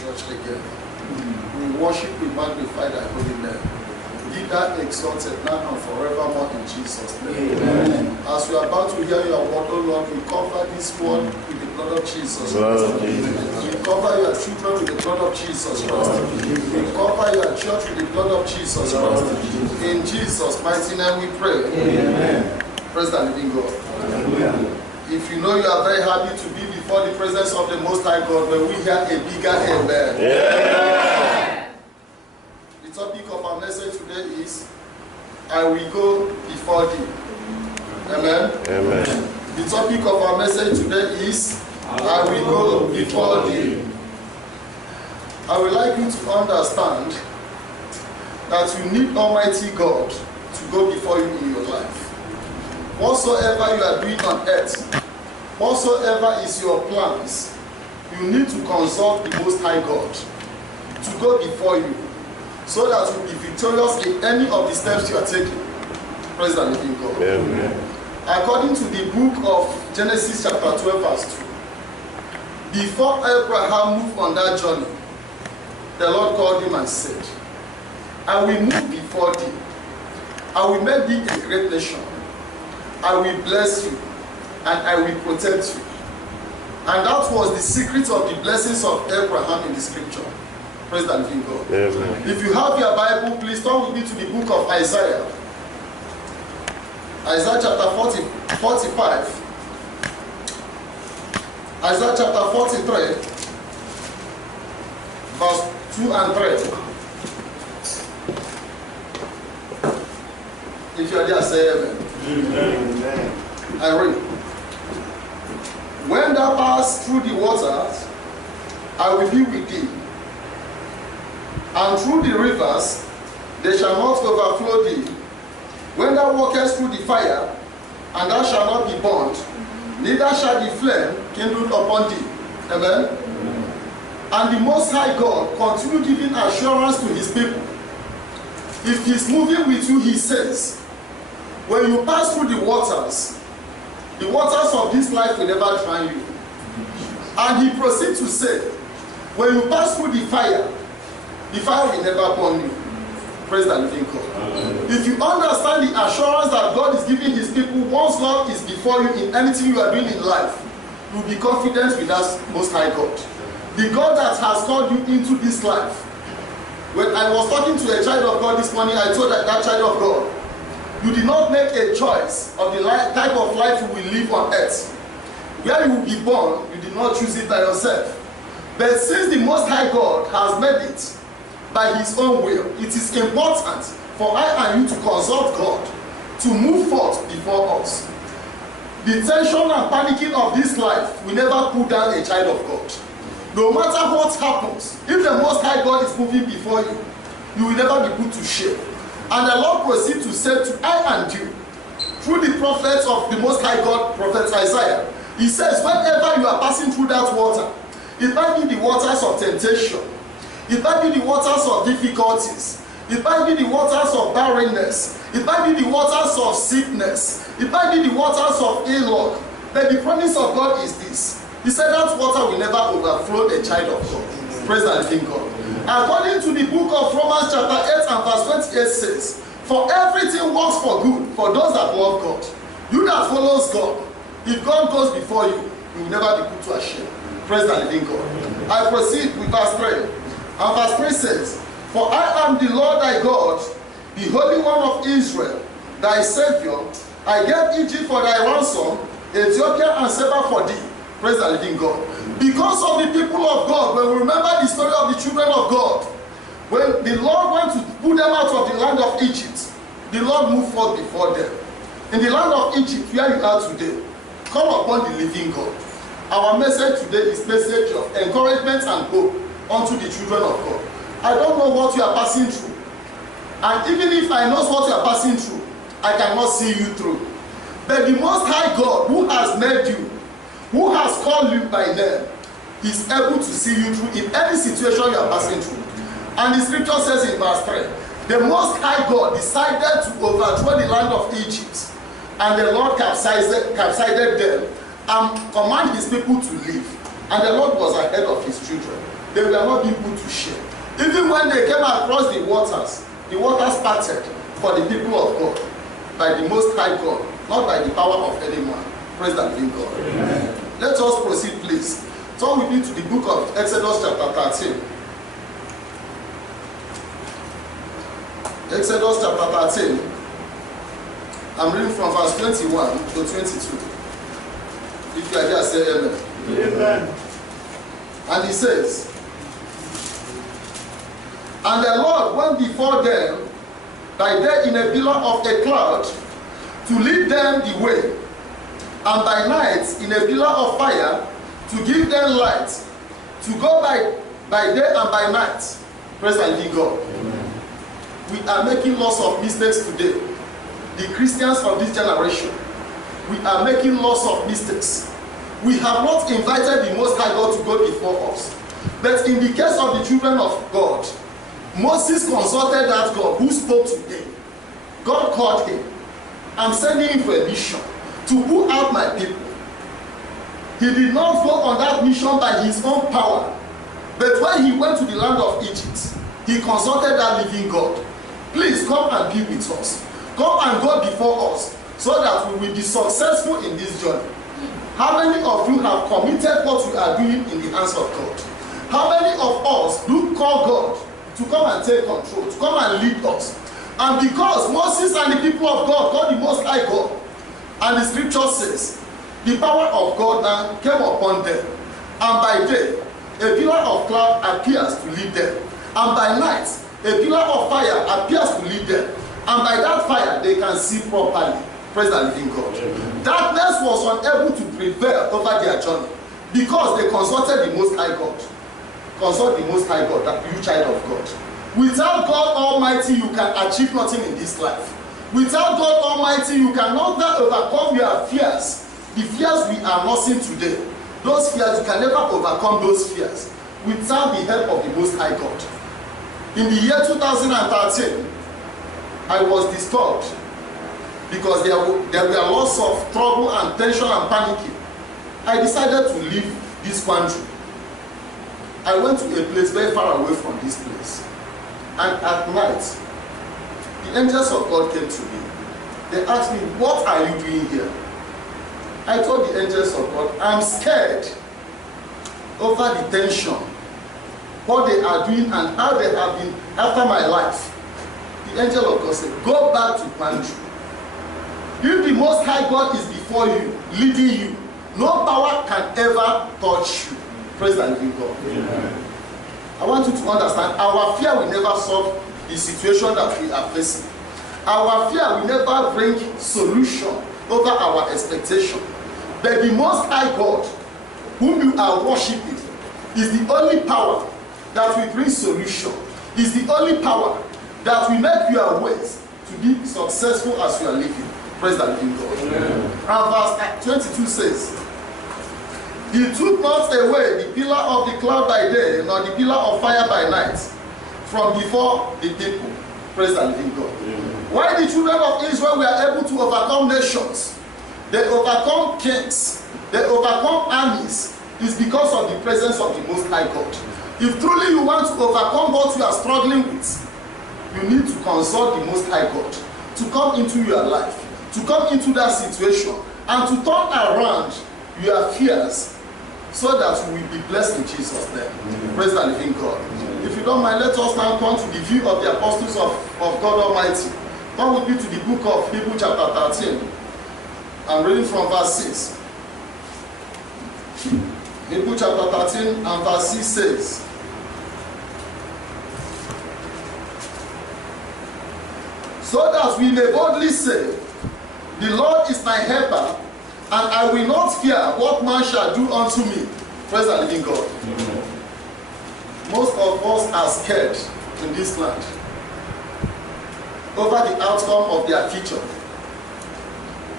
church again. We worship, we magnify thy holy name. Be that exalted now and forevermore in Jesus' name. Amen. As we are about to hear your word, O Lord, we cover this word with the blood of Jesus Christ. We cover your children with the blood of Jesus Christ. We cover your church with the blood of Jesus Christ. In Jesus' mighty name we pray. Amen. Praise the living God. Hallelujah. If you know you are very happy to be before the presence of the Most High God, when we hear a bigger amen. Yeah. The topic of our message today is, I will go before thee. Amen. Amen. The topic of our message today is, I will go before thee. I would like you to understand that you need Almighty God to go before you in your life. Whatsoever you are doing on earth, whatsoever is your plans, you need to consult the Most High God to go before you, so that you will be victorious in any of the steps you are taking. Praise the living God. Amen. According to the book of Genesis chapter 12 verse 2, before Abraham moved on that journey, the Lord called him and said, I will move before thee. I will make thee a great nation. I will bless you, and I will protect you. And that was the secret of the blessings of Abraham in the scripture. Praise the living God. Amen. If you have your Bible, please turn with me to the book of Isaiah. Isaiah chapter 45. Isaiah chapter 43, verse 2 and 3. If you are there, say amen. Amen. I read. When thou pass through the waters, I will be with thee. And through the rivers, they shall not overflow thee. When thou walkest through the fire, and thou shalt not be burnt, neither shall the flame kindle upon thee. Amen. Amen. And the Most High God continue giving assurance to his people. If he's moving with you, he says, when you pass through the waters of this life will never drown you. And he proceeds to say, when you pass through the fire will never burn you. Praise the living God. If you understand the assurance that God is giving his people, once God is before you in anything you are doing in life, you will be confident with that Most High God. The God that has called you into this life. When I was talking to a child of God this morning, I told that child of God, you did not make a choice of the type of life you will live on earth. Where you will be born, you did not choose it by yourself. But since the Most High God has made it by his own will, it is important for I and you to consult God to move forth before us. The tension and panicking of this life will never put down a child of God. No matter what happens, if the Most High God is moving before you, you will never be put to shame. And the Lord proceeds to say to I and you, through the prophets of the Most High God, Prophet Isaiah, he says, whenever you are passing through that water, it might be the waters of temptation, it might be the waters of difficulties, it might be the waters of barrenness, it might be the waters of sickness, it might be the waters of ill luck. But the promise of God is this. He said that water will never overflow a child of God. Praise the living God. According to the book of Romans chapter 8 and verse 28 says, for everything works for good for those that love God. You that follows God, if God goes before you, you will never be put to a shame. Praise the living God. I proceed with verse 3. And verse 3 says, for I am the Lord thy God, the Holy One of Israel, thy Savior. I gave Egypt for thy ransom, Ethiopia and Seba for thee. Praise the living God. Because of the people of God, when we remember the story of the children of God, when the Lord went to put them out of the land of Egypt, the Lord moved forth before them. In the land of Egypt, where you are today, call upon the living God. Our message today is message of encouragement and hope unto the children of God. I don't know what you are passing through. And even if I know what you are passing through, I cannot see you through. But the Most High God, who has made you, who has called you by name, is able to see you through in any situation you are passing through. And the scripture says in verse 3, the Most High God decided to overthrow the land of Egypt, and the Lord capsized them and commanded his people to leave. And the Lord was ahead of his children. they were not being put to shame. Even when they came across the waters parted for the people of God, by the Most High God, not by the power of any man. Praise the living God. Amen. Let us proceed, please. Turn with me to the book of Exodus chapter 13. Exodus chapter 13. I'm reading from verse 21 to 22. If you are there, say amen. Amen. And he says, and the Lord went before them by day in a pillar of a cloud to lead them the way, and by night in a pillar of fire to give them light, to go by day and by night. Praise the living God. Amen. We are making lots of mistakes today. The Christians of this generation, we are making lots of mistakes. We have not invited the Most High God to go before us. But in the case of the children of God, Moses consulted that God who spoke to him. God called him. I'm sending him for a mission to pull out my people. He did not go on that mission by his own power. But when he went to the land of Egypt, he consulted that living God. Please come and be with us. Come and go before us so that we will be successful in this journey. How many of you have committed what we are doing in the hands of God? How many of us do call God to come and take control, to come and lead us? And because Moses and the people of God, God the Most High God, and the scripture says, the power of God now came upon them. And by day, a pillar of cloud appears to lead them. And by night, a pillar of fire appears to lead them. And by that fire, they can see properly. Praise the living God. Amen. Darkness was unable to prevail over their journey because they consulted the Most High God. Consult the Most High God, that you child of God. Without God Almighty, you can achieve nothing in this life. Without God Almighty, you cannot overcome your fears. The fears we are nursing today, those fears, you can never overcome those fears without the help of the Most High God. In the year 2013, I was disturbed because there were lots of trouble and tension and panicking. I decided to leave this country. I went to a place very far away from this place. And at night, the angels of God came to me. They asked me, what are you doing here? I told the angels of God, I'm scared over the tension, what they are doing and how they have been after my life. The angel of God said, go back to Panju. If the Most High God is before you, leading you, no power can ever touch you. Praise the living God. Amen. I want you to understand, our fear will never solve the situation that we are facing. Our fear will never bring solution over our expectation. But the Most High God, whom you are worshiping, is the only power that will bring solution. Is the only power that will make your ways to be successful as you are living. Praise the living God. Amen. And verse 22 says, he took not away the pillar of the cloud by day, nor the pillar of fire by night, from before the people. Praise the living God. Amen. Why the children of Israel were able to overcome nations, they overcome kings, they overcome armies, is because of the presence of the Most High God. If truly you want to overcome what you are struggling with, you need to consult the Most High God to come into your life, to come into that situation, and to turn around your fears so that you will be blessed in Jesus' name. Amen. Praise the living God. Amen. If you don't mind, let us now come to the view of the apostles of God Almighty. Come with me to the book of Hebrews chapter 13. I'm reading from verse 6. Hebrews chapter 13 and verse 6 says, so that we may boldly say, the Lord is my helper, and I will not fear what man shall do unto me. Praise the living God. Mm-hmm. Most of us are scared in this land over the outcome of their future,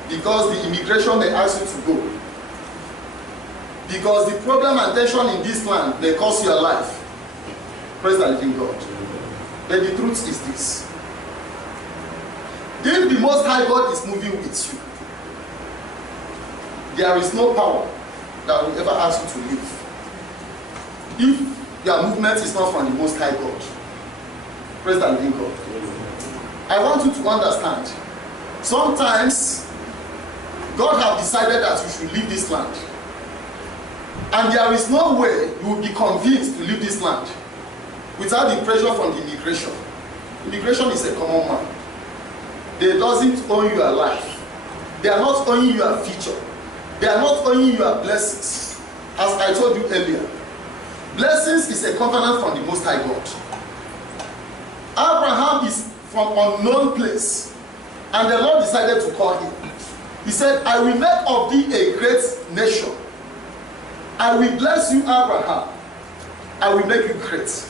because the immigration may ask you to go, because the problem and tension in this land may cost your life. Praise the living God. But the truth is this: if the Most High God is moving with you, there is no power that will ever ask you to leave. If your movement is not from the Most High God. Praise the living God. I want you to understand, sometimes God has decided that you should leave this land. And there is no way you will be convinced to leave this land without the pressure from the immigration. Immigration is a common man. They doesn't own your life. They are not owning your future. They are not owning your blessings. As I told you earlier, blessings is a covenant from the Most High God. Abraham is from unknown place, and the Lord decided to call him. He said, I will make of thee a great nation. I will bless you, Abraham. I will make you great.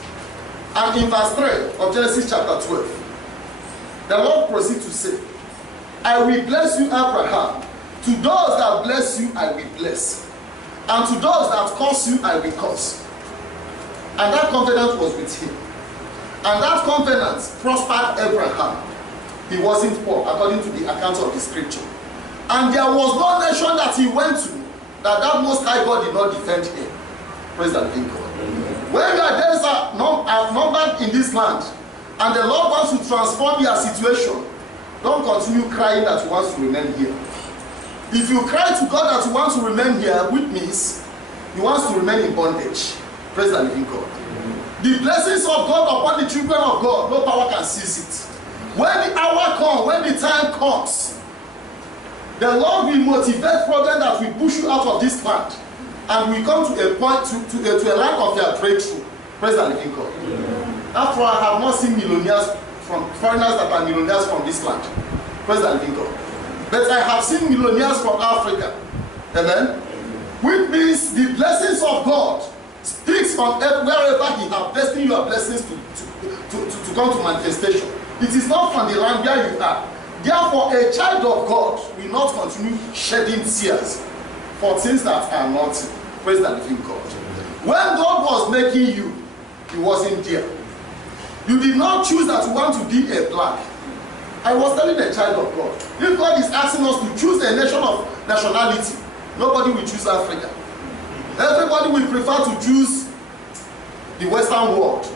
And in verse 3 of Genesis chapter 12, the Lord proceeds to say, I will bless you, Abraham. To those that bless you, I will bless. And to those that curse you, I will curse. And that covenant was with him. And that covenant prospered Abraham. He wasn't poor, according to the account of the scripture. And there was no nation that he went to that Most High God did not defend him. Praise the living God. When your days are numbered in this land, and the Lord wants to transform your situation, don't continue crying that you want to remain here. If you cry to God that you want to remain here, which means you want to remain in bondage. Praise the living God. The blessings of God upon the children of God, no power can seize it. When the hour comes, when the time comes, the Lord will motivate problem that will push you out of this land, and we come to a point, to a line of your breakthrough. Praise the living God. After all, I have not seen millionaires from foreigners that are millionaires from this land. Praise the living God. But I have seen millionaires from Africa. Amen. Which means the blessings of God speaks from wherever He has destined your blessings to come to manifestation. It is not from the land where you are. Therefore, a child of God will not continue shedding tears for things that are not. Praise the living God. When God was making you, He wasn't there. You did not choose that you want to be a black. I was telling a child of God, if God is asking us to choose a nation of nationality, nobody will choose Africa. Everybody will prefer to choose the Western world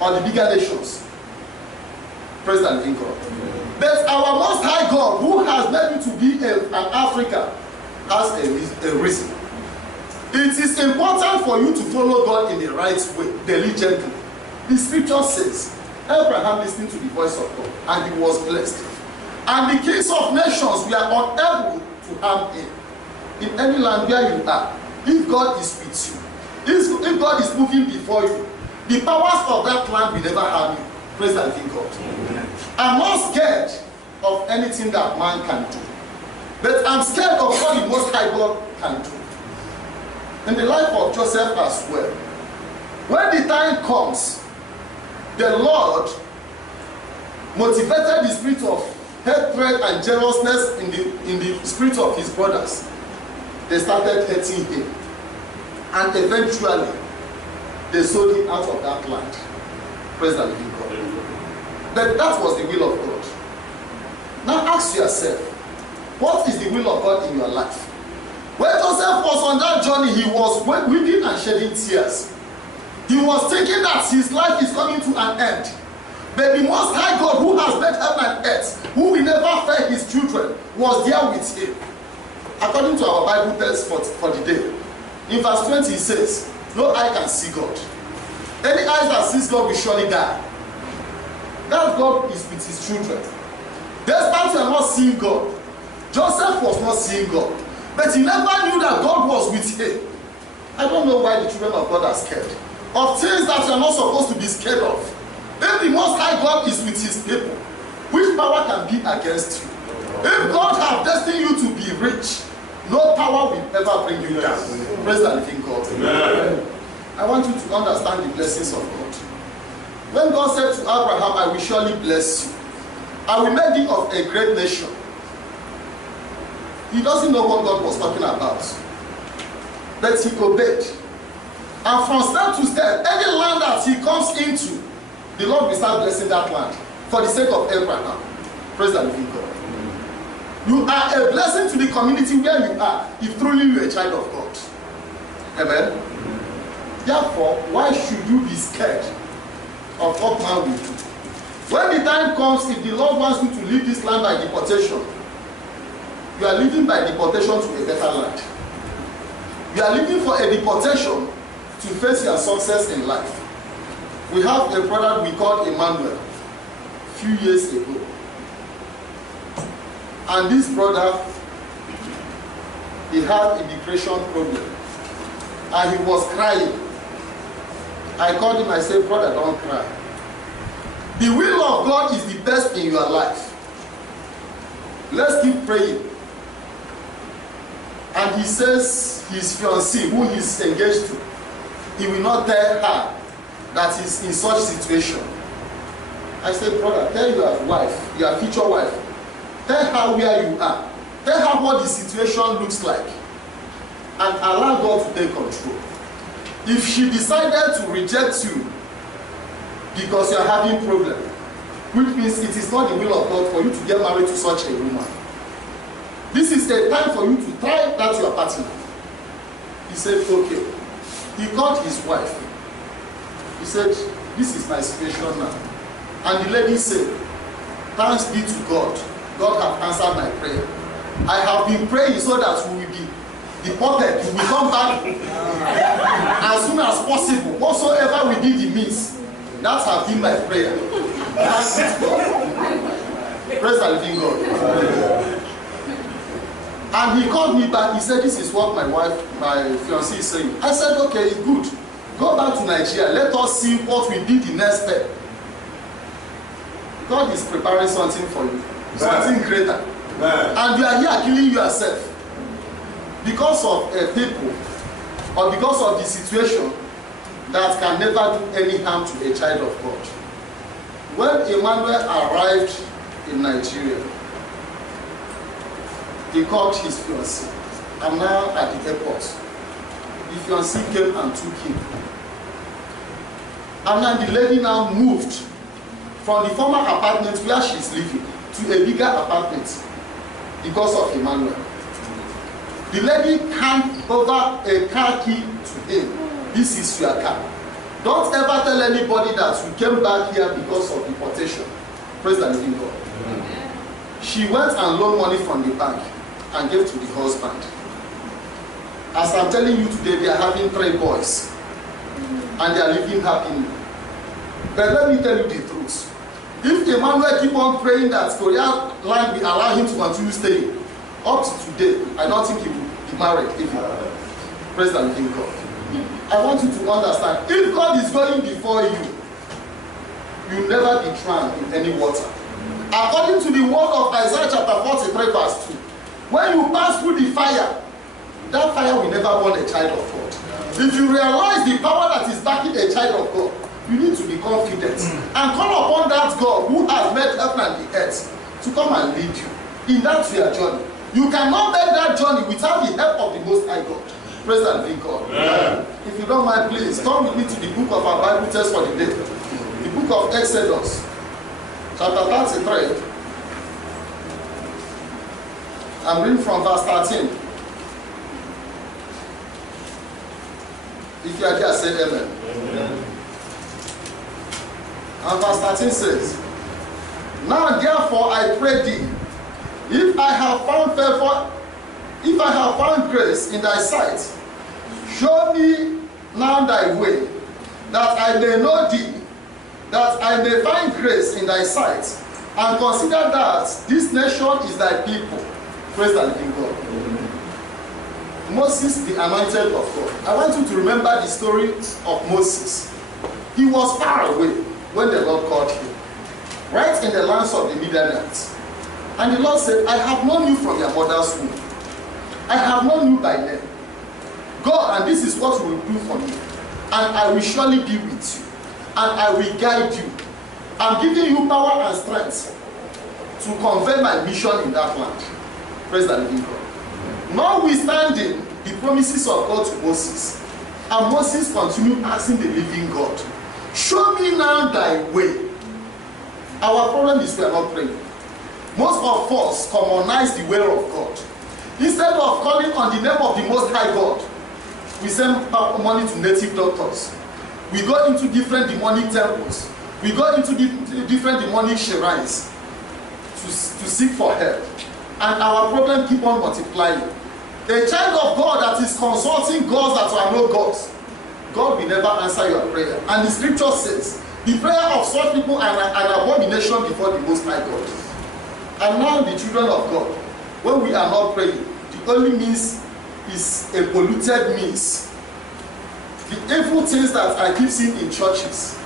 or the bigger nations. Praise the living God. But our Most High God, who has made you to be an African, has a reason. It is important for you to follow God in the right way, diligently. The scripture says, Abraham listened to the voice of God, and he was blessed. And the kings of nations were unable to harm him. In any land where you are, if God is with you, if God is moving before you, the powers of that land will never harm you. Praise the living God. I'm not scared of anything that man can do, but I'm scared of what the Most High God can do. In the life of Joseph as well, when the time comes, the Lord motivated the spirit of hatred and jealousness in the spirit of his brothers. They started hating him, and eventually they sold him out of that land. Praise the living God. But that was the will of God. Now ask yourself, what is the will of God in your life? When Joseph was on that journey, he was weeping and shedding tears. He was thinking that his life is coming to an end. But the Most High God, who has made heaven and earth, who will never fail his children, was there with him. According to our Bible text for the day, in verse 20 it says, no eye can see God. Any eyes that sees God will surely die. That God is with his children. Despite you are not seeing God, Joseph was not seeing God, but he never knew that God was with him. I don't know why the children of God are scared of things that you are not supposed to be scared of. If the Most High God is with his people, which power can be against you? If God has destined you to be rich, no power will ever bring you down. Praise the living God. Amen. I want you to understand the blessings of God. When God said to Abraham, I will surely bless you, I will make thee of a great nation, he doesn't know what God was talking about. But he obeyed. And from step to step, any land that he comes into, the Lord will start blessing that land for the sake of Abraham. Praise the living God. You are a blessing to the community where you are, if truly you are a child of God. Amen. Therefore, why should you be scared of what man will do? When the time comes, if the Lord wants you to leave this land by deportation, you are leaving by deportation to a better land. You are leaving for a deportation to face your success in life. We have a brother we called Emmanuel a few years ago. And this brother, he had immigration problem. And he was crying. I called him, I said, brother, don't cry. The will of God is the best in your life. Let's keep praying. And he says his fiancée, who he's engaged to, he will not tell her that he's in such situation. I said, brother, tell your wife, your future wife, tell her where you are. Tell her what the situation looks like. And allow God to take control. If she decided to reject you because you are having problem, which means it is not the will of God for you to get married to such a woman. This is a time for you to try that your partner. He said, okay. He called his wife. He said, this is my situation now. And the lady said, thanks be to God. God has answered my prayer. I have been praying so that we will be deported. We will come back as soon as possible. Whatsoever we did in means. That has been my prayer. Praise the living God. And he called me back. He said, this is what my wife, my fiancée is saying. I said, okay, it's good. Go back to Nigeria. Let us see what we did the next step. God is preparing something for you. Something greater. And you are here killing yourself. Because of people. Or because of the situation that can never do any harm to a child of God. When Emmanuel arrived in Nigeria, he called his fiancée. I'm now at the airport. The fiancée came and took him. And then the lady now moved from the former apartment where she's living to a bigger apartment because of Emmanuel. The lady handed over a car key to him. This is your car. Don't ever tell anybody that you came back here because of deportation. Praise the living God. She went and loaned money from the bank and gave to the husband. As I'm telling you today, they are having 3 boys. And they are living happily. But let me tell you the truth. If Emmanuel keep on praying that Korea land will allow him to continue staying, up to today, I don't think he will be married even. Praise the living God. I want you to understand, if God is going before you, you will never be drowned in any water. According to the word of Isaiah chapter 43 verse 2, when you pass through the fire, that fire will never burn a child of God. If you realize the power that is backing a child of God, you need to be confident and call upon that God who has made heaven and the earth to come and lead you in that your journey. You cannot make that journey without the help of the Most High God. Praise the living God. If you don't mind, please turn with me to the book of our Bible text for the day. The book of Exodus, chapter 33. I'm reading from verse 13. If you are there, say amen. Amen. And verse 13 says, now therefore I pray thee, if I have found favor, if I have found grace in thy sight, show me now thy way, that I may know thee, that I may find grace in thy sight, and consider that this nation is thy people. Praise the living God. Moses, the anointed of God. I want you to remember the story of Moses. He was far away when the Lord called him, right in the lands of the Midianites. And the Lord said, I have known you from your mother's womb. I have known you by name. Go, and this is what you will do for me. And I will surely be with you. And I will guide you. I'm giving you power and strength to convey my mission in that land. Praise the living God. Notwithstanding the promises of God to Moses, and Moses continued asking the living God, show me now thy way. Our problem is we are not praying. Most of us commonize the way of God. Instead of calling on the name of the Most High God, We send money to native doctors. We go into different demonic temples. We go into different demonic shrines to seek for help. And our problem keep on multiplying. A child of God that is consulting gods that are no gods, God will never answer your prayer. And the scripture says, the prayer of such people are an abomination before the Most High God. And now the children of God, when we are not praying, the only means is a polluted means. The evil things that I keep seeing in churches,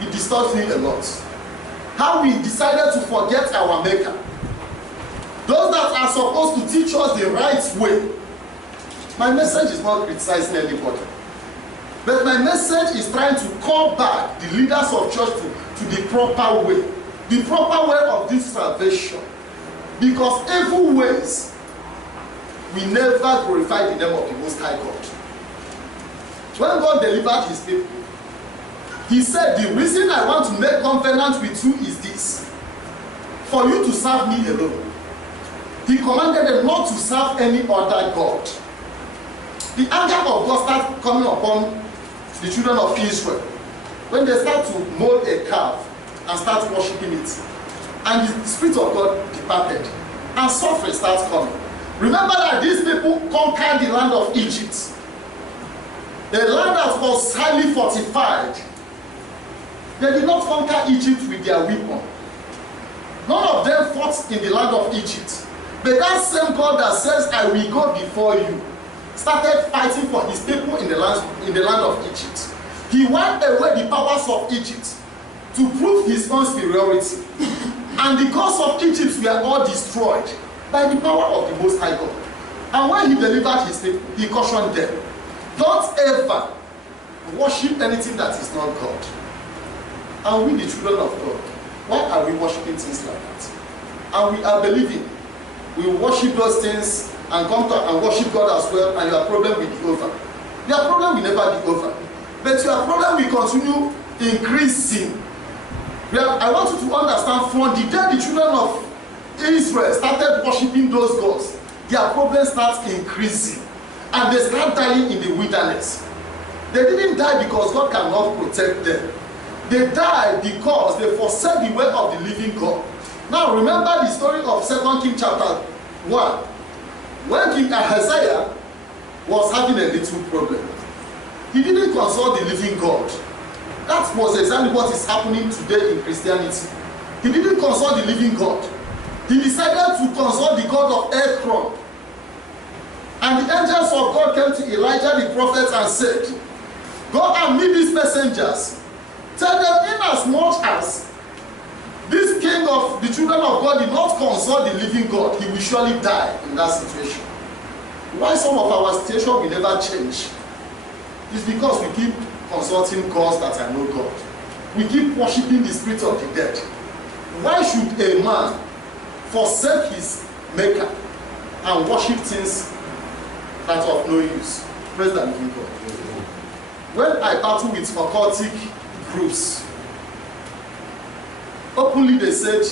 it disturbs me a lot. How we decided to forget our Maker. Those that are supposed to teach us the right way. My message is not criticizing anybody. But my message is trying to call back the leaders of church to the proper way. The proper way of this salvation. Because evil ways will never glorify the name of the Most High God. When God delivered his people, he said, the reason I want to make covenant with you is this. For you to serve me alone. He commanded them not to serve any other God. The anger of God started coming upon the children of Israel when they start to mold a calf and start worshiping it. And the Spirit of God departed. And suffering starts coming. Remember that these people conquered the land of Egypt. A land that was highly fortified. They did not conquer Egypt with their weapon. None of them fought in the land of Egypt. But that same God that says, I will go before you, started fighting for his people in the land of Egypt. He wiped away the powers of Egypt to prove his own superiority. And the gods of Egypt were all destroyed by the power of the Most High God. And when he delivered his people, he cautioned them, don't ever worship anything that is not God. And we, the children of God, why are we worshiping things like that? And we are believing. We worship those things and come to and worship God as well, and your problem will be over. Your problem will never be over. But your problem will continue increasing. I want you to understand, from the day the children of Israel started worshiping those gods, their problem starts increasing. And they start dying in the wilderness. They didn't die because God cannot protect them. They died because they forsake the way of the living God. Now remember the story of 2 Kings chapter 1. When King Ahaziah was having a little problem, he didn't consult the living God. That was exactly what is happening today in Christianity. He didn't consult the living God. He decided to consult the God of Ekron. And the angels of God came to Elijah the prophet and said, go and meet these messengers. Tell them, inasmuch as this king of the children of God did not consult the living God, he will surely die in that situation. Why some of our situation will never change? It's because we keep consulting gods that are no God. We keep worshiping the spirit of the dead. Why should a man forsake his maker and worship things that are of no use? Praise the living God. When I battle with occultic groups, openly they said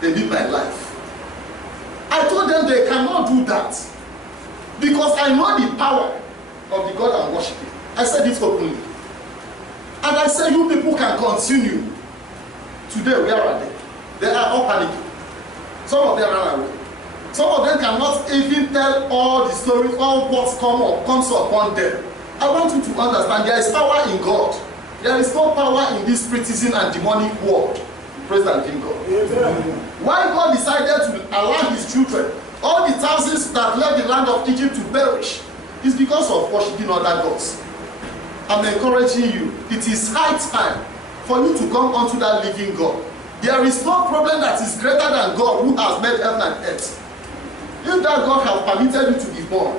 they need my life. I told them they cannot do that because I know the power of the God I'm worshiping. I said it openly. And I said, you people can continue. Today, where are they? They are all panicking. Some of them ran away. Some of them cannot even tell all the stories, all what comes upon them. I want you to understand there is power in God. There is no power in this spiritism and demonic world. Praise the living God. Amen. Why God decided to allow his children, all the thousands that left the land of Egypt, to perish, is because of worshiping other gods. I'm encouraging you. It is high time for you to come unto that living God. There is no problem that is greater than God who has made heaven and earth. If that God has permitted you to be born,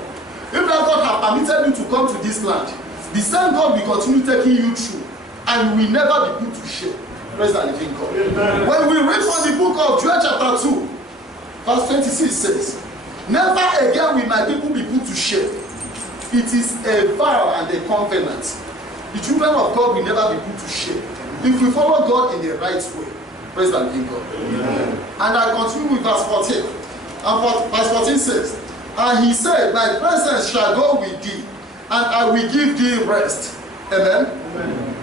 if that God has permitted you to come to this land, the same God will continue taking you through, and you will never be put to shame. Praise the living God. Amen. When we read from the book of Joel chapter 2, verse 26 says, never again will my people be put to shame. It is a vow and a covenant. The children of God will never be put to shame if we follow God in the right way. Praise the living God. Amen. And I continue with verse 14. And verse 14 says, and he said, my presence shall go with thee, and I will give thee rest. Amen? Amen.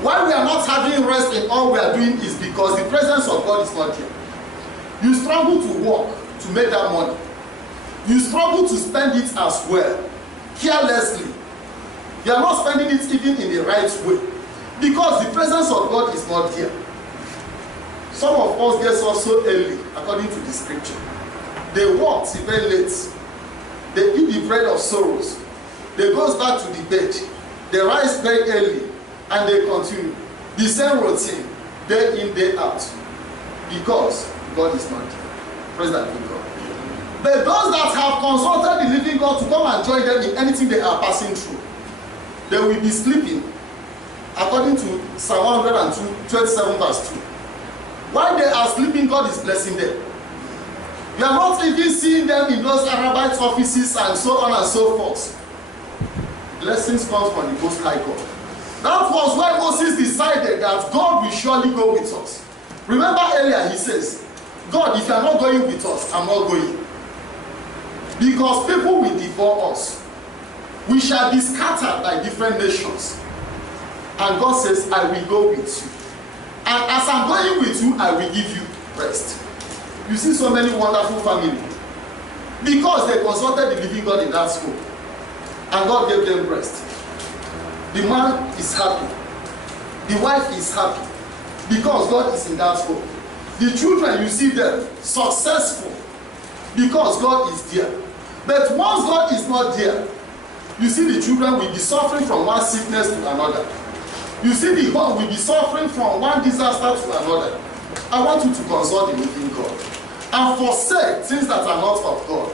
Why we are not having rest in all we are doing is because the presence of God is not here. You struggle to work to make that money. You struggle to spend it as well, carelessly. You are not spending it even in the right way because the presence of God is not here. Some of us get up so early, according to the scripture. They work till very late. They eat the bread of sorrows. They go back to the bed. They rise very early and they continue. The same routine, day in, day out. Because God is not here. Praise the living God. But those that have consulted the living God to come and join them in anything they are passing through, they will be sleeping. According to Psalm 127 verse 2. While they are sleeping, God is blessing them. You are not even seeing them in those Arabite offices and so on and so forth. Blessings come from the Most High God. That was why Moses decided that God will surely go with us. Remember earlier he says, God, if you are not going with us, I'm not going. Because people will devour us. We shall be scattered by different nations. And God says, I will go with you. And as I'm going with you, I will give you rest. You see so many wonderful families. Because they consulted the living God in that school. And God gave them rest. The man is happy. The wife is happy. Because God is in that school. The children, you see them successful. Because God is there. But once God is not there, you see the children will be suffering from one sickness to another. You see the home will be suffering from one disaster to another. I want you to consult the living God and forsake things that are not of God.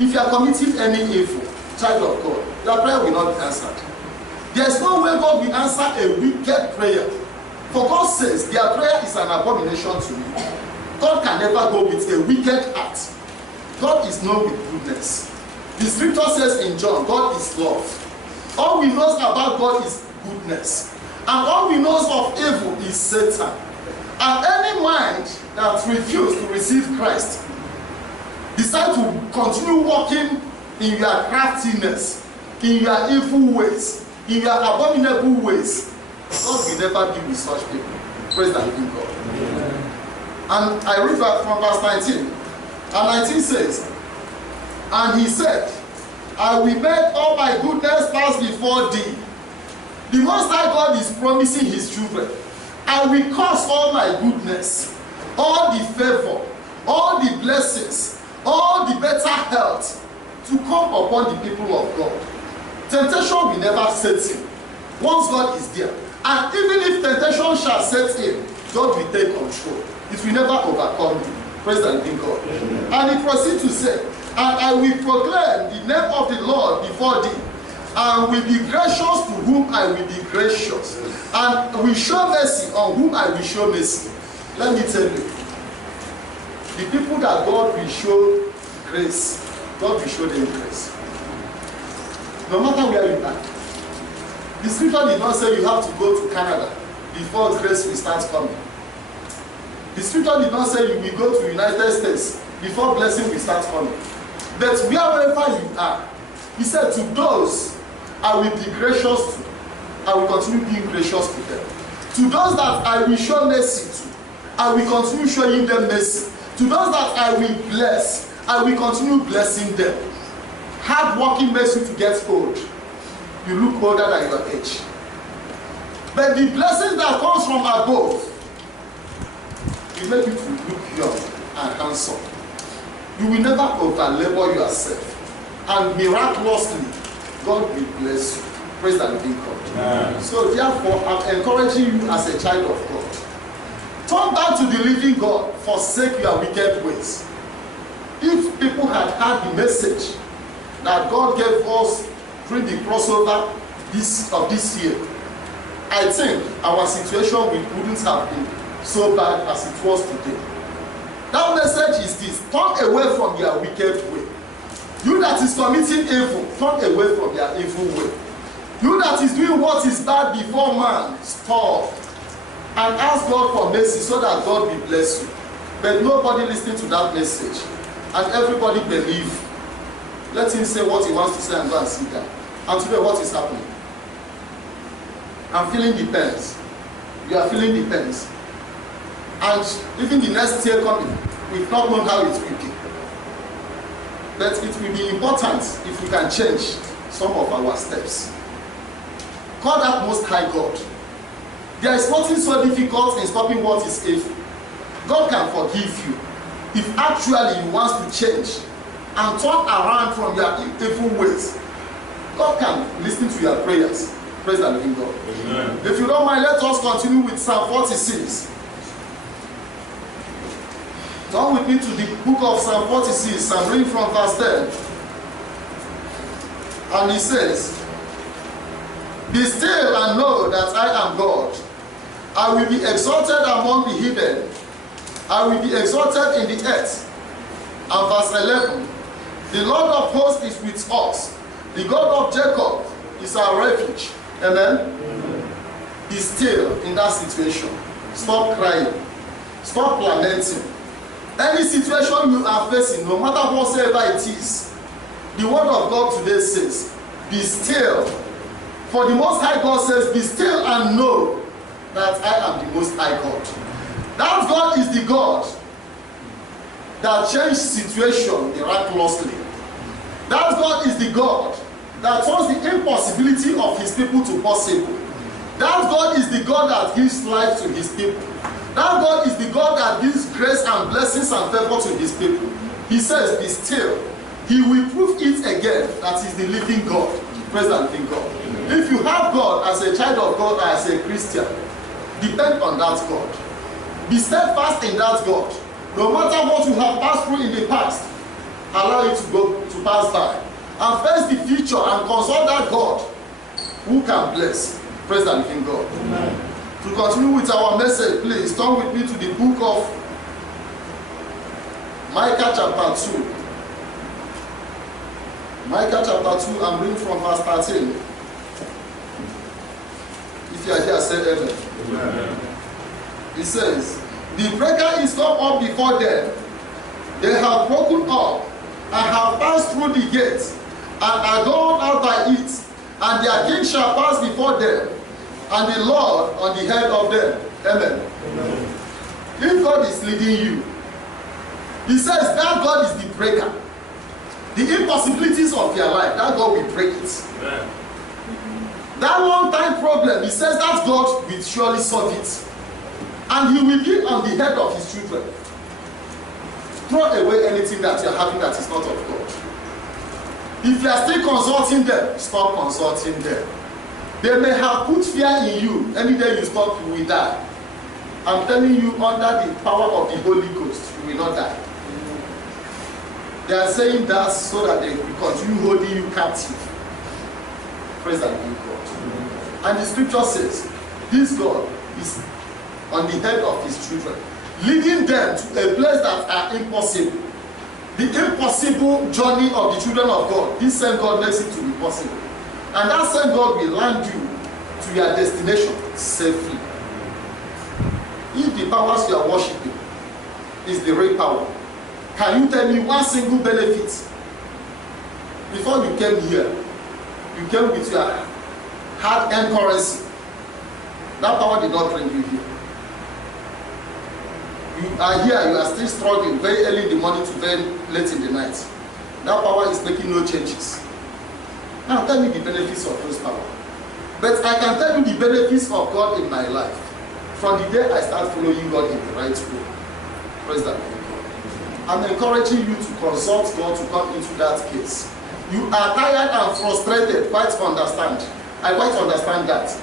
If you are committing any evil, child of God, your prayer will not be answered. There is no way God will answer a wicked prayer. For God says their prayer is an abomination to me. God can never go with a wicked act. God is known with goodness. The scripture says in John, God is love. All we know about God is goodness. And all we know of evil is Satan. And any mind that refuses to receive Christ, decide to continue walking in your craftiness, in your evil ways, in your abominable ways, God will never be with such people. Praise the living God. And I read from verse 19. And 19 says, and he said, I will make all my goodness pass before thee. The Most High God is promising his children, I will cause all my goodness, all the favor, all the blessings, all the better health to come upon the people of God. Temptation will never set in once God is there. And even if temptation shall set in, God will take control. It will never overcome you. Praise the living God. Amen. And he proceeds to say, and I will proclaim the name of the Lord before thee, and will be gracious to whom I will be gracious, and will show mercy on whom I will show mercy. Let me tell you, the people that God will show grace, God will show them grace. No matter where you are. The scripture did not say you have to go to Canada before grace will start coming. The scripture did not say you will go to the United States before blessing will start coming. But wherever you are, he said to those I will be gracious to, I will continue being gracious to them. To those that I will show mercy to, I will continue showing them mercy. To those that I will bless, I will continue blessing them. Hard working mercy to get old. You look older than your age. But the blessing that comes from above will make you to look young and handsome. You will never over-labor yourself. And miraculously, God will bless you. Praise the living God. Amen. So therefore, I'm encouraging you as a child of God. Turn back to the living God. Forsake your wicked ways. If people had heard the message that God gave us during the crossover of this year, I think our situation wouldn't have been so bad as it was today. That message is this: turn away from your wicked way. You that is committing evil, turn away from your evil way. You that is doing what is bad before man, stop and ask God for mercy so that God will bless you. But nobody listening to that message, and everybody believe. Let him say what he wants to say and go and sit down. And today, what is happening? I'm feeling the pains. You are feeling the pains. And even the next year coming, we've not known how it will be. But it will be important if we can change some of our steps. Call that Most High God. There is nothing so difficult in stopping what is evil. God can forgive you if actually you want to change and turn around from your evil ways. God can listen to your prayers. Praise the living God. Amen. If you don't mind, let us continue with Psalm 46. Turn with me to the book of Psalm 46. I'm reading from verse 10. And he says, "Be still and know that I am God. I will be exalted among the heathen. I will be exalted in the earth." And verse 11, "The Lord of hosts is with us. The God of Jacob is our refuge." Amen? Amen. Be still in that situation. Stop crying. Stop lamenting. Any situation you are facing, no matter whatsoever it is, the word of God today says, be still. For the Most High God says, be still and know that I am the Most High God. That God is the God that changed situation miraculously. That God is the God that turns the impossibility of his people to possible. That God is the God that gives life to his people. That God is the God that gives grace and blessings and favor to his people. He says, be still. He will prove it again that he's the living God. Praise the living God. If you have God as a child of God, as a Christian, depend on that God. Be steadfast in that God. No matter what you have passed through in the past, allow it to pass by. And face the future and consult that God who can bless. Praise the living God. Amen. To continue with our message, please turn with me to the book of Micah chapter 2. Micah chapter 2, I'm reading from verse 13. If you are here, say amen. Amen. It says, "The breaker is come up before them. They have broken up and have passed through the gates and are gone out by it. And their king shall pass before them, and the Lord on the head of them." Amen. Amen. If God is leading you, he says that God is the breaker. The impossibilities of your life, that God will break it. Amen. That long-time problem, he says that God will surely solve it. And he will be on the head of his children. Throw away anything that you are having that is not of God. If you are still consulting them, stop consulting them. They may have put fear in you. Any day you stop, you will die. I'm telling you, under the power of the Holy Ghost, you will not die. They are saying that so that they will continue holding you captive. Praise the living God. And the scripture says, this God is on the head of his children, leading them to a place that are impossible. The impossible journey of the children of God, this same God makes it to be possible. And that same God will land you to your destination safely. If the powers you are worshiping is the real power, can you tell me one single benefit? Before you came here, you came with your hard-earned currency. That power did not bring you here. You are here, you are still struggling very early in the morning to very late in the night. That power is making no changes. Now tell me the benefits of those power. But I can tell you the benefits of God in my life. From the day I start following God in the right way. Praise the Lord. I'm encouraging you to consult God to come into that case. You are tired and frustrated, I quite understand that.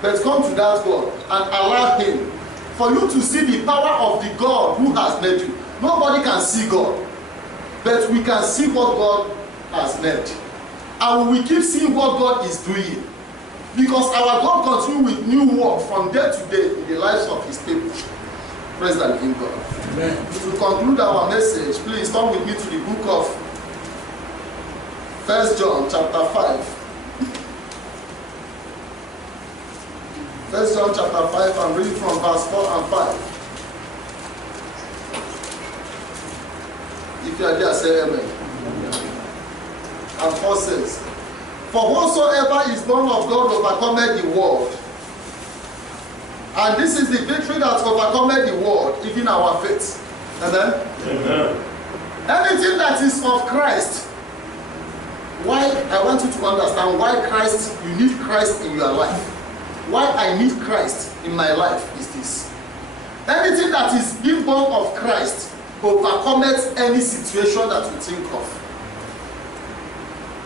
But come to that God and allow him for you to see the power of the God who has made you. Nobody can see God, but we can see what God has made. And we keep seeing what God is doing. Because our God continues with new work from day to day in the lives of his people. Praise the living God. Amen. To conclude our message, please come with me to the book of 1 John chapter 5. 1 John chapter 5, I'm reading from verse 4 and 5. If you are there, say amen. And 4 says, For whosoever is born of God overcometh the world. And this is the victory that overcometh the world, even our faith. Amen? Amen. Anything that is of Christ, why I want you to understand why Christ, you need Christ in your life. Why I need Christ in my life is this. Anything that is being born of Christ overcometh any situation that you think of.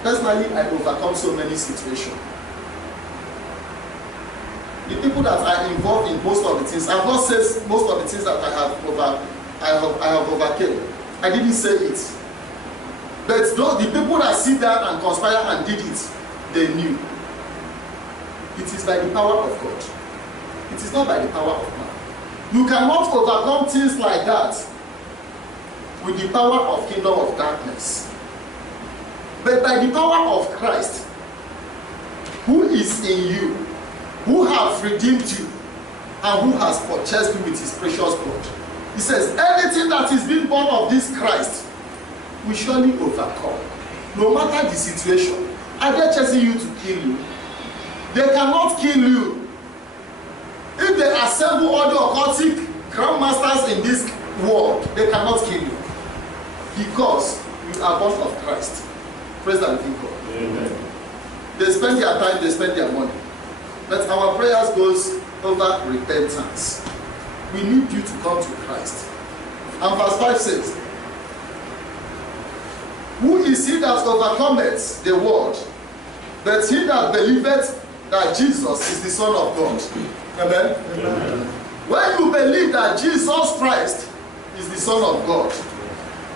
Personally, I overcome so many situations. The people that are involved in most of the things, I've not said most of the things that I have overcame. I didn't say it. But those, the people that sit down and conspire and did it, they knew. It is by the power of God. It is not by the power of man. You cannot overcome things like that with the power of kingdom of darkness. But by the power of Christ, who is in you, who has redeemed you, and who has purchased you with his precious blood. He says, anything that is being born of this Christ, we surely overcome. No matter the situation. Are they chasing you to kill you? They cannot kill you. If they assemble all the occultic grandmasters in this world, they cannot kill you. Because you are born of Christ. Praise the living God. Amen. They spend their time, they spend their money. But our prayers goes over repentance. We need you to come to Christ. And verse 5 says, who is he that overcometh the world? But he that believeth that Jesus is the Son of God. Amen? Amen. When you believe that Jesus Christ is the Son of God,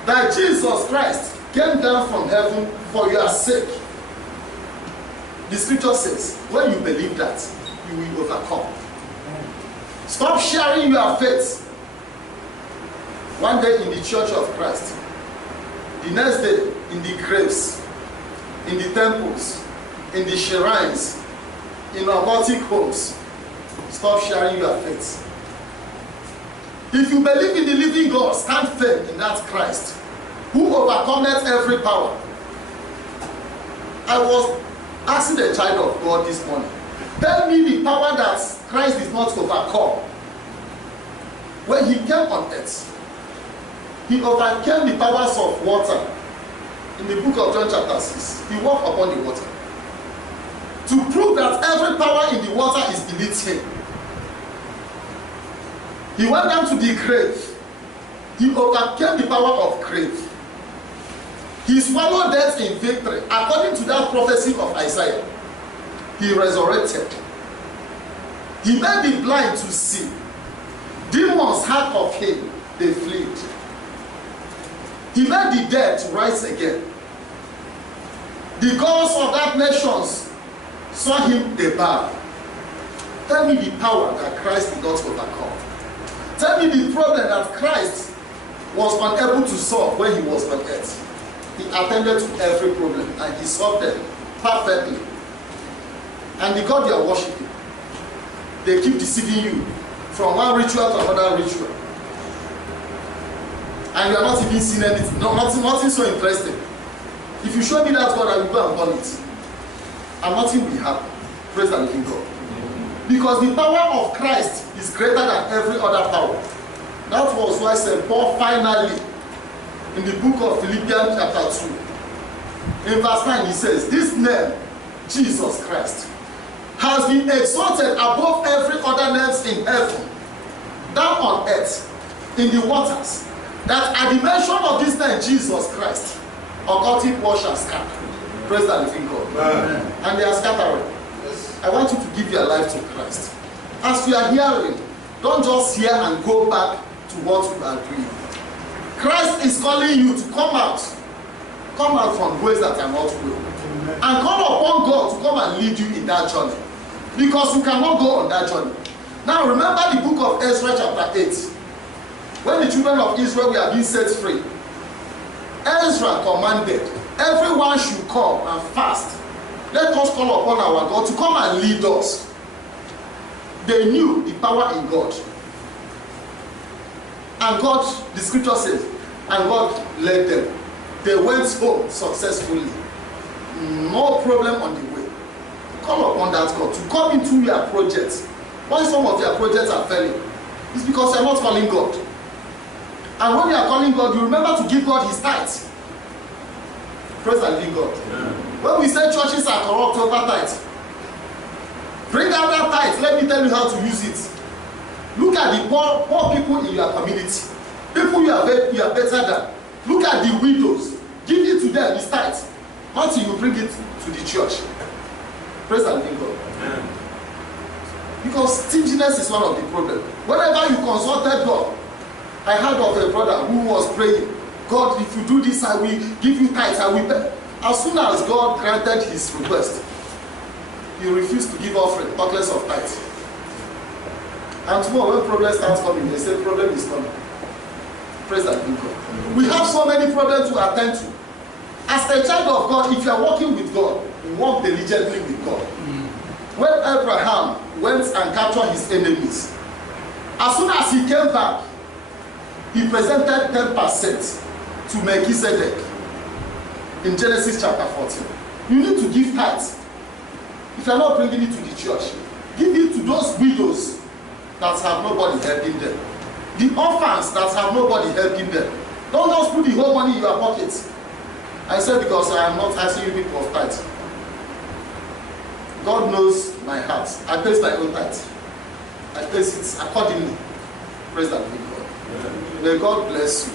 that Jesus Christ came down from heaven for your sake, the scripture says, when you believe that, you will overcome. Stop sharing your faith. One day in the church of Christ, the next day in the graves, in the temples, in the shrines, in occultic homes. Stop sharing your faith. If you believe in the living God, stand firm in that Christ, who overcometh every power. I was asking the child of God this morning, tell me the power that Christ did not overcome. When he came on earth, he overcame the powers of water. In the book of John chapter 6, he walked upon the water. To prove that every power in the water is beneath him. He went down to the grave. He overcame the power of grave. He swallowed death in victory. According to that prophecy of Isaiah, he resurrected. He made the blind to see. Demons heard of him, they fled. He made the dead to rise again. The gods of that nations saw him, they bowed. Tell me the power that Christ did not overcome. Tell me the problem that Christ was unable to solve when he was on earth. He attended to every problem and he solved them perfectly. And the God you are worshiping, they keep deceiving you from one ritual to another ritual. And you are not even seeing anything, nothing so interesting. If you show me that God, I will go and burn it. And nothing will happen. Praise the living God. Because the power of Christ is greater than every other power. That was why St. Paul finally, in the book of Philippians chapter 2, in verse 9 he says, this name, Jesus Christ, has been exalted above every other name in heaven, down on earth, in the waters, that at the mention of this name, Jesus Christ, occultic world shall scatter. Praise the living God. Amen. And they are scattering. Yes. I want you to give your life to Christ. As you are hearing, don't just hear and go back to what you are doing. Christ is calling you to come out. Come out from ways that are not real. And call upon God to come and lead you in that journey. Because you cannot go on that journey. Now remember the book of Ezra chapter 8. When the children of Israel were being set free, Ezra commanded, everyone should come and fast. Let us call upon our God to come and lead us. They knew the power in God. And God, the scripture says, and God led them. They went home successfully. no problem on the way. Call upon that God to come into your projects. Why some of your projects are failing? It's because you are not calling God. And when you are calling God, you remember to give God his tithes. Praise the living God. Yeah. When we say churches are corrupt over tithes, bring out that tithe. Let me tell you how to use it. Look at the poor people in your community. People you are better than. Look at the widows. Give it to them, it's tithe. Until you bring it to the church. Praise the living God. Yeah. Because stinginess is one of the problems. Whenever you consulted God, I heard of a brother who was praying, God, if you do this, I will give you tithes, I will pay. As soon as God granted his request, he refused to give offering, talk less of tithes. And tomorrow when problem starts coming, they say problem is coming. Praise the living God. We have so many problems to attend to. As a child of God, if you are working with God, walk diligently with God. When Abraham went and captured his enemies, as soon as he came back, he presented 10% to Melchizedek in Genesis chapter 14. You need to give tithes. If you are not bringing it to the church, give it to those widows that have nobody helping them. The orphans that have nobody helping them. Don't just put the whole money in your pocket. I said because I am not asking you people of tithes. God knows my heart. I place my own tithe. I place it accordingly. Praise the living God. Amen. May God bless you.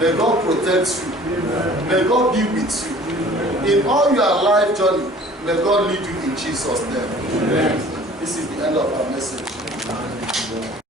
May God protect you. Amen. May God be with you. Amen. In all your life journey, may God lead you in Jesus' name. Amen. This is the end of our message. Amen.